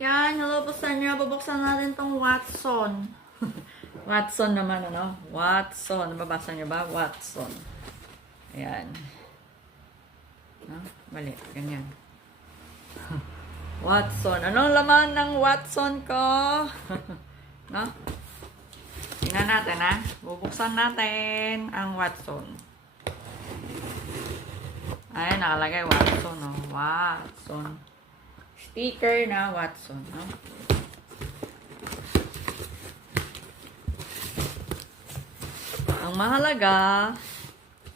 Yan, hello po sa inyo. Bubuksan natin tong Watson. Watson naman, ano? Watson. Nababasa niyo ba? Watson. Ayan. No? Mali. Ganyan. Watson. Anong laman ng Watson ko? No? Tingnan natin, ha? Bubuksan natin ang Watson. Ayan, nakalagay Watson, no? Watson. Sticker na Watson, no? Ang mahalaga,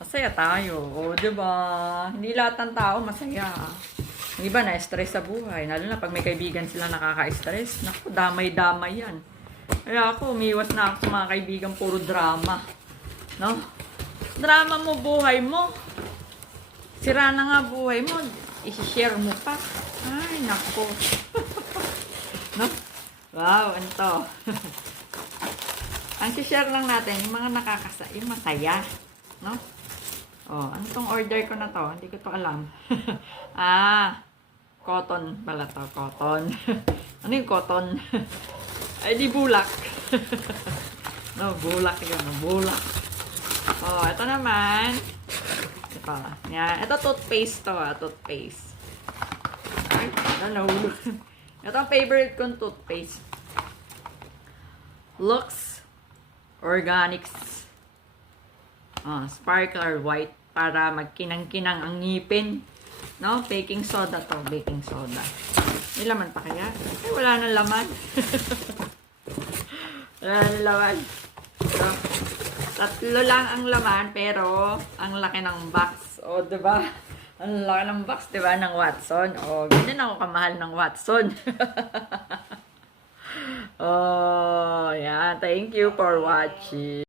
masaya tayo. O, diba? Hindi lahat ng tao masaya. Yung iba na-stress sa buhay. Lalo na pag may kaibigan sila nakaka-stress. Naku, damay-damay yan. Kaya ako, umiwas na ako sa mga kaibigan puro drama. No? Drama mo, buhay mo. Sira na nga buhay mo. I-share mo pa. Ay, naku. No? Wow, ito. Ang share lang natin, yung mga yung masaya. No? Oh, ano tong order ko na to? Hindi ko to alam. Cotton pala to. Cotton. Ano yung cotton? Ay, di bulak. No, bulak yun. Bulak. Oh, ito naman. Ito. Yan. Ito toothpaste to, toothpaste. Ay, ano? Ito ang favorite kong toothpaste. Lux Organics. Sparkler white para magkinang-kinang ang ngipin. No? Baking soda to. Baking soda. May laman pa kaya? Ay, wala nang laman. Wala nang laman. So, 3 lang ang laman, pero ang laki ng box. O, diba? Ang laki ng box, diba? Ng Watson. O, ganyan ako kamahal ng Watson. Oh, yeah. Thank you for watching.